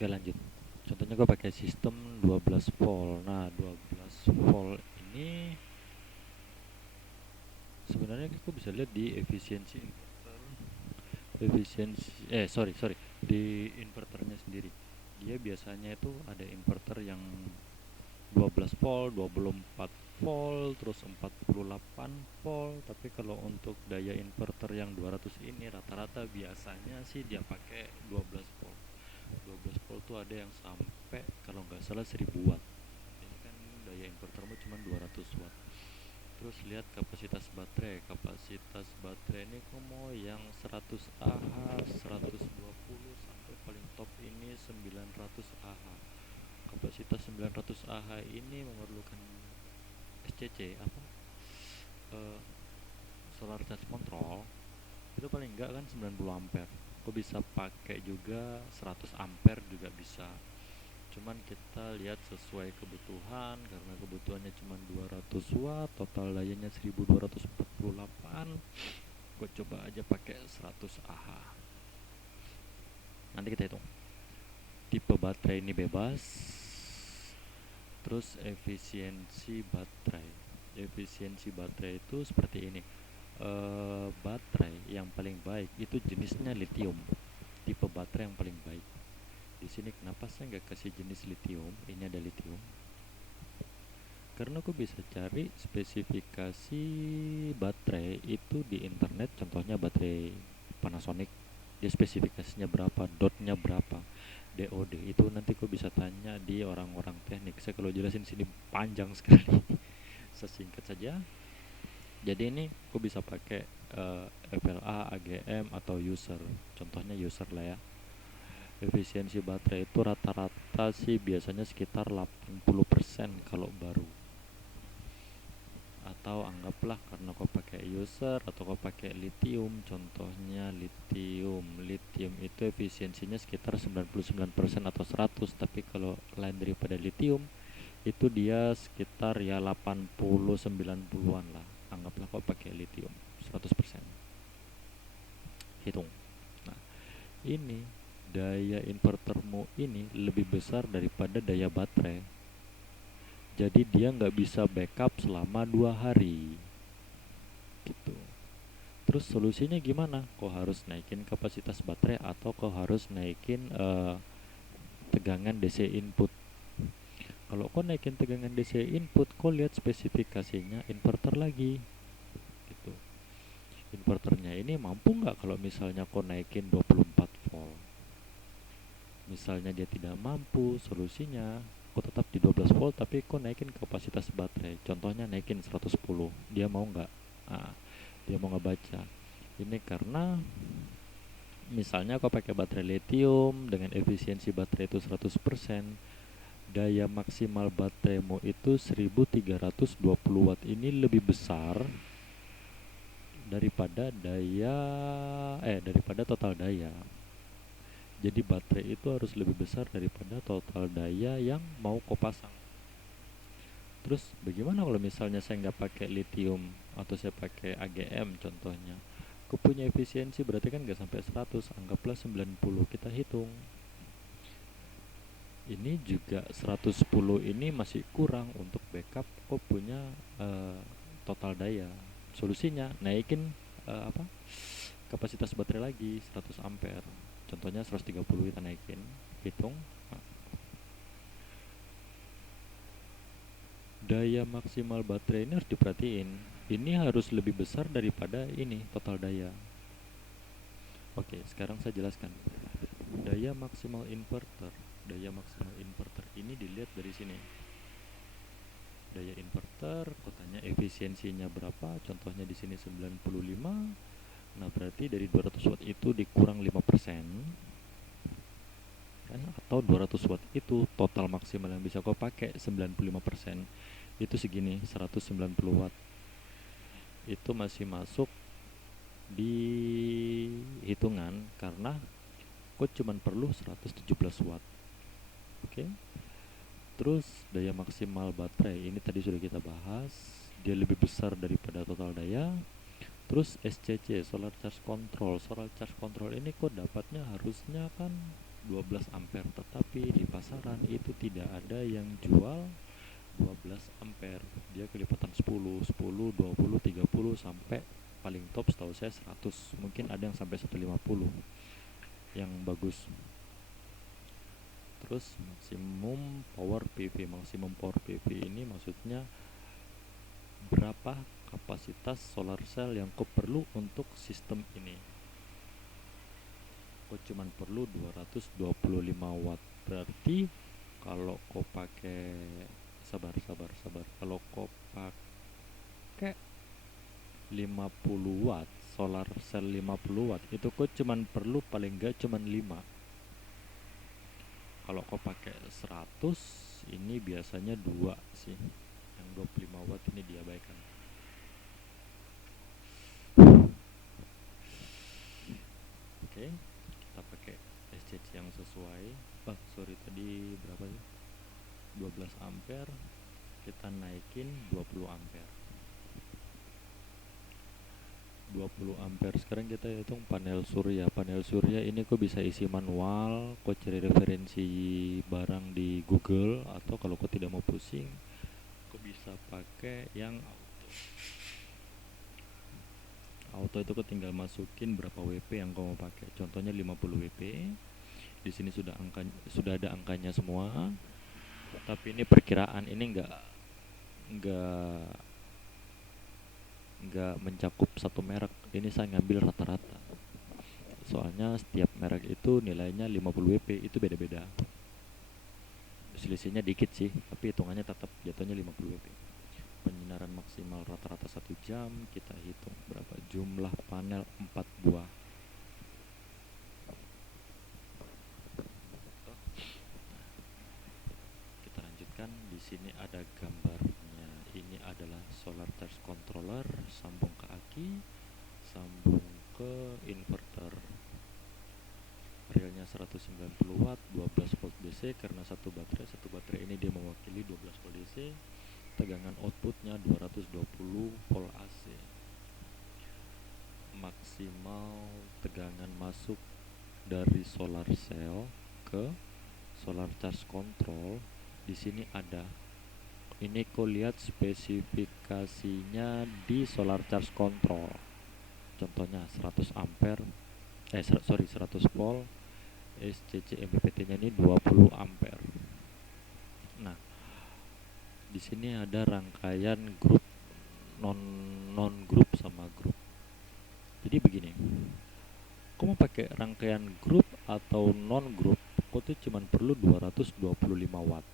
Oke, lanjut. Contohnya gue pakai sistem 12 volt. Nah, 12 volt ini sebenarnya gue bisa lihat di efisiensi sorry, di inverternya sendiri. Dia biasanya itu ada inverter yang 12 volt, 24 volt, terus 48 volt. Tapi kalau untuk daya inverter yang 200 ini rata-rata biasanya sih dia pakai 12 volt. 12 volt tuh ada yang sampai kalau nggak salah 1000 watt. Ini kan daya invertermu cuma 200 watt. Terus lihat kapasitas baterai. Kapasitas baterai ini mau yang 100 Ah, 120 sampai paling top ini 900 Ah. Kapasitas 900 Ah ini memerlukan SCC apa? Solar charge control. Itu paling enggak kan 90 ampere. Kok bisa pakai juga 100 ampere juga bisa. Cuman kita lihat sesuai kebutuhan, karena kebutuhannya cuma 200 watt, total dayanya 1248. Gue coba aja pakai 100 Ah. Nanti kita hitung. Tipe baterai ini bebas. Terus efisiensi baterai. Efisiensi baterai itu seperti ini. Baterai yang paling baik itu jenisnya lithium. Tipe baterai yang paling baik. Di sini kenapa saya nggak kasih jenis lithium? Ini ada lithium. Karena aku bisa cari spesifikasi baterai itu di internet. Contohnya baterai Panasonic, dia spesifikasinya berapa, dotnya berapa, DOD. Itu nanti aku bisa tanya di orang-orang teknik. Saya kalau jelasin sini panjang sekali. Sesingkat saja. Jadi ini aku bisa pakai FLA, AGM atau user. Contohnya user lah ya. Efisiensi baterai itu rata-rata sih biasanya sekitar 80% kalau baru. Atau anggaplah karena kau pakai user atau kau pakai lithium. Contohnya lithium itu efisiensinya sekitar 99% atau 100. Tapi kalau lain daripada lithium itu dia sekitar ya 80-90an lah. Anggaplah kau pakai lithium 100%. Hitung. Nah, ini daya invertermu ini lebih besar daripada daya baterai. Jadi dia nggak bisa backup selama 2 hari gitu. Terus solusinya gimana? Kau harus naikin kapasitas baterai atau kau harus naikin tegangan DC input. Kalau kau naikin tegangan DC input, kau lihat spesifikasinya inverter lagi gitu. Inverternya ini mampu nggak kalau misalnya kau naikin 24 volt? Misalnya dia tidak mampu, solusinya kau tetap di 12 volt tapi kau naikin kapasitas baterai. Contohnya naikin 110. Dia mau nggak? Nah, dia mau nggak baca. Ini karena misalnya kau pakai baterai lithium dengan efisiensi baterai itu 100%, daya maksimal bateraimu itu 1320 watt. Ini lebih besar daripada daripada total daya. Jadi baterai itu harus lebih besar daripada total daya yang mau kau pasang. Terus bagaimana kalau misalnya saya nggak pakai lithium atau saya pakai AGM contohnya? Aku punya efisiensi berarti kan nggak sampai 100, anggaplah 90. Kita hitung. Ini juga 110 ini masih kurang untuk backup kok punya total daya. Solusinya naikin kapasitas baterai lagi 100 ampere. Contohnya 130 kita naikin. Hitung. Daya maksimal baterai ini harus diperhatiin. Ini harus lebih besar daripada ini total daya. Oke, sekarang saya jelaskan. Daya maksimal inverter. Daya maksimal inverter ini dilihat dari sini. Daya inverter, kotanya efisiensinya berapa? Contohnya di sini 95. Nah, berarti dari 200 watt itu dikurang 5%. Kan? Atau 200 watt itu total maksimal yang bisa kau pakai 95%. Itu segini, 190 watt. Itu masih masuk di hitungan karena kau cuma perlu 117 watt. Oke. Terus daya maksimal baterai ini tadi sudah kita bahas, dia lebih besar daripada total daya. Terus SCC, solar charge control. Solar charge control ini kok dapatnya harusnya kan 12 ampere, tetapi di pasaran itu tidak ada yang jual 12 ampere. Dia kelipatan 10, 10, 20, 30 sampai paling top setahu saya 100. Mungkin ada yang sampai 150 yang bagus. Terus maksimum power PV. Maksimum power PV ini maksudnya berapa kapasitas solar cell yang kau perlu untuk sistem ini. Kau cuman perlu 225 watt. Berarti kalau kau pakai sabar. Kalau kau pakai 50 watt, solar cell 50 watt, itu kau cuman perlu paling enggak cuman 5. Kalau kau pakai 100, ini biasanya 2 sih. Yang 25 watt ini diabaikan. Oke, kita pakai SCC yang sesuai. Tadi berapa sih? 12 ampere, kita naikin 20 ampere. 20 ampere. Sekarang kita hitung panel surya. Panel surya ini kok bisa isi manual, kok cari referensi barang di Google, atau kalau kok tidak mau pusing, kok bisa pakai yang auto itu kok tinggal masukin berapa WP yang kau mau pakai. Contohnya 50 WP. Di sini sudah ada angkanya semua. Tapi ini perkiraan, ini enggak mencakup satu merek. Ini saya ngambil rata-rata. Soalnya setiap merek itu nilainya 50 WP itu beda-beda. Selisihnya dikit sih, tapi hitungannya tetap jatuhnya 50 WP. Penyinaran maksimal rata-rata 1 jam, kita hitung berapa jumlah panel, 4 buah. Kita lanjutkan. Di sini ada gambarnya. Ini adalah solar charge controller, sambung ke aki, sambung ke inverter. Realnya 190 watt, 12 volt DC karena satu baterai ini dia mewakili 12 volt DC. Tegangan outputnya 220 volt AC. Maksimal tegangan masuk dari solar cell ke solar charge control di sini ada. Ini kau lihat spesifikasinya di solar charge control. Contohnya 100 ampere, 100 volt. SCC MPPT-nya ini 20 ampere. Nah, di sini ada rangkaian grup, non grup sama grup. Jadi begini, kau mau pakai rangkaian grup atau non grup, kau tuh cuman perlu 225 watt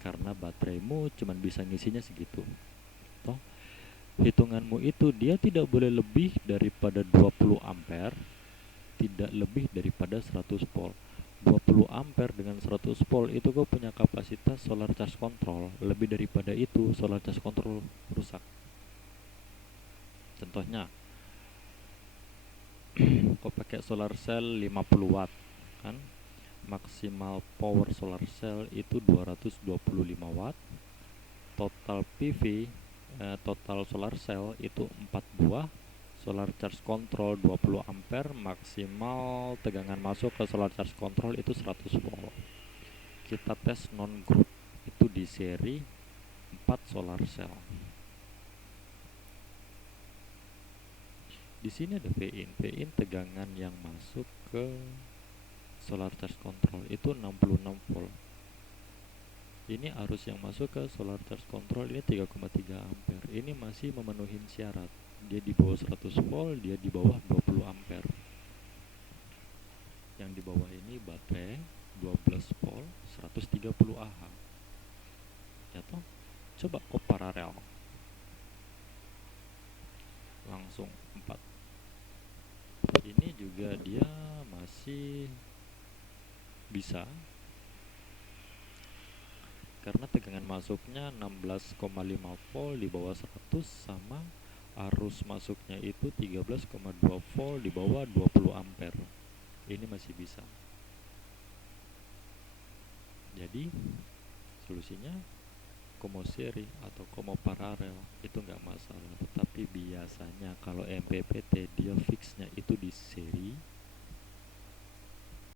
karena bateraimu cuman bisa ngisinya segitu. Toh, hitunganmu itu dia tidak boleh lebih daripada 20 ampere, tidak lebih daripada 100 volt. 20 ampere dengan 100 volt itu kau punya kapasitas solar charge control. Lebih daripada itu solar charge control rusak. Contohnya kau pakai solar cell 50 watt kan, maksimal power solar cell itu 225 watt. Total PV, total solar cell itu 4 buah. Solar charge control 20 ampere, maksimal tegangan masuk ke solar charge control itu 100 volt. Kita tes non group itu di seri 4 solar cell. Di sini ada V-in tegangan yang masuk ke solar charge control itu 66 volt. Ini arus yang masuk ke solar charge control ini 3,3 ampere. Ini masih memenuhi syarat. Dia di bawah 100 volt, dia di bawah 20 ampere. Yang di bawah ini baterai 12 volt 130 Ah. Ya toh? Coba kok paralel. Langsung 4. Ini juga dia masih bisa karena tegangan masuknya 16,5 volt di bawah 100 sama arus masuknya itu 13,2 volt di bawah 20 ampere. Ini masih bisa. Jadi solusinya komo seri atau komo paralel itu nggak masalah. Tetapi biasanya kalau MPPT dia fixnya itu di seri